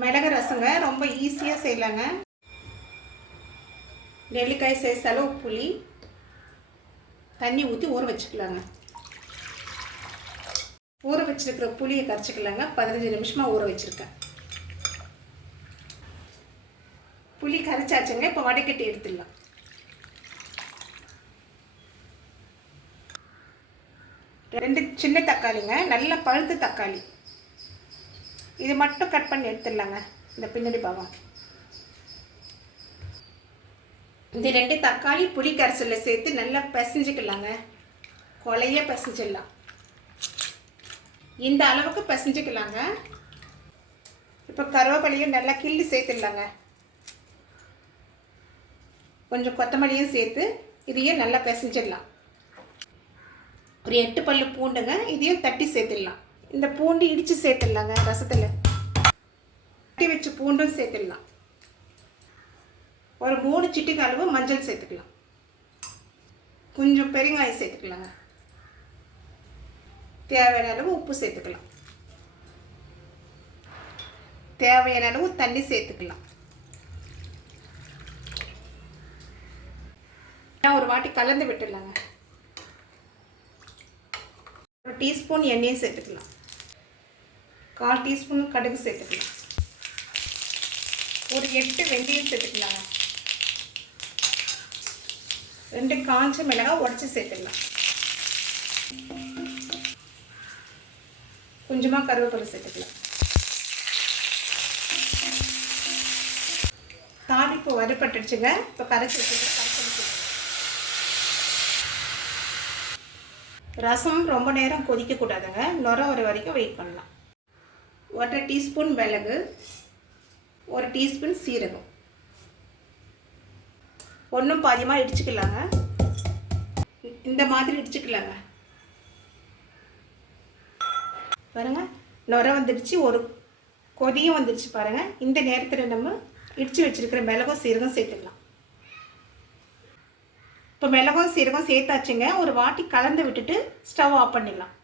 மிளகு ரசங்க ரொம்ப ஈஸியாக செய்யலாங்க. நெல்லிக்காய் சைஸ் அளவு புளி தண்ணி ஊற்றி ஊற வச்சுக்கலாங்க. ஊற வச்சுருக்கிற புளியை கரைச்சிக்கலாங்க. 15 நிமிஷமாக ஊற வச்சுருக்கேன். புளி கரைச்சாச்சுங்க. இப்போ வடைக்கட்டி எடுத்துடலாம். ரெண்டு சின்ன தக்காளிங்க, நல்ல பழுத்த தக்காளி. இது மட்டும் கட் பண்ணி எடுத்துடலாங்க. இந்த பின்னாடி பாகம் இந்த 2 தக்காளி புளி கரைசலில் சேர்த்து நல்லா பிசைஞ்சிக்கலாங்க. கொலைய பிசைஞ்சிடலாம். இந்த அளவுக்கு பிசைஞ்சிக்கலாங்க. இப்போ கருவேப்பிலையும் நல்லா கிள்ளி சேர்த்துடலாங்க. கொஞ்சம் கொத்தமல்லியும் சேர்த்து இதையும் நல்லா பிசைஞ்சிடலாம். ஒரு 8 பல்லு பூண்டுங்க, இதையும் தட்டி சேர்த்துடலாம். இந்த பூண்டு இடித்து சேர்த்துடலாங்க. ரசத்தில் தட்டி வச்சு பூண்டும் சேர்த்துடலாம். ஒரு 3 சிட்டிகை அளவு மஞ்சள் சேர்த்துக்கலாம். கொஞ்சம் பெருங்காயம் சேர்த்துக்கலாங்க. தேவையான அளவு உப்பு சேர்த்துக்கலாம். தேவையான அளவு தண்ணி சேர்த்துக்கலாம். ஒரு வாட்டி கலந்து விட்டுடலாங்க. ஒரு டீஸ்பூன் எண்ணெயை சேர்த்துக்கலாம். 1/4 டீஸ்பூன் கடுகு சேர்த்துக்கலாம். ஒரு 8 வெந்தயம் சேர்த்துக்கலாங்க. 2 காஞ்ச மிளகாய் உடச்சி சேர்த்துக்கலாம். கொஞ்சமாக கருவேப்பிலை சேர்த்துக்கலாம். தாளிப்பு வறுபட்டுடுச்சுங்க. இப்போ கரைச்சி வச்சுருக்க ரசம் ரொம்ப நேரம் கொதிக்கக்கூடாதுங்க. நுர வர வரைக்கும் வெயிட் பண்ணலாம். 1/2 டீஸ்பூன் மிளகு, 1 டீஸ்பூன் சீரகம் ஒன்றும் பாதியமாக இடிச்சுக்கலாங்க. இந்த மாதிரி இடிச்சுக்கலாங்க. பாருங்கள், நுர வந்துடுச்சு. ஒரு கொதியும் வந்துடுச்சு பாருங்கள். இந்த நேரத்தில் நம்ம இடித்து வச்சுருக்கிற மிளகும் சீரகம் சேர்த்துக்கலாம். இப்போ மிளகும் சீரகம் சேர்த்தாச்சுங்க. ஒரு வாட்டி கலந்து விட்டுட்டு ஸ்டவ் ஆஃப் பண்ணிடலாம்.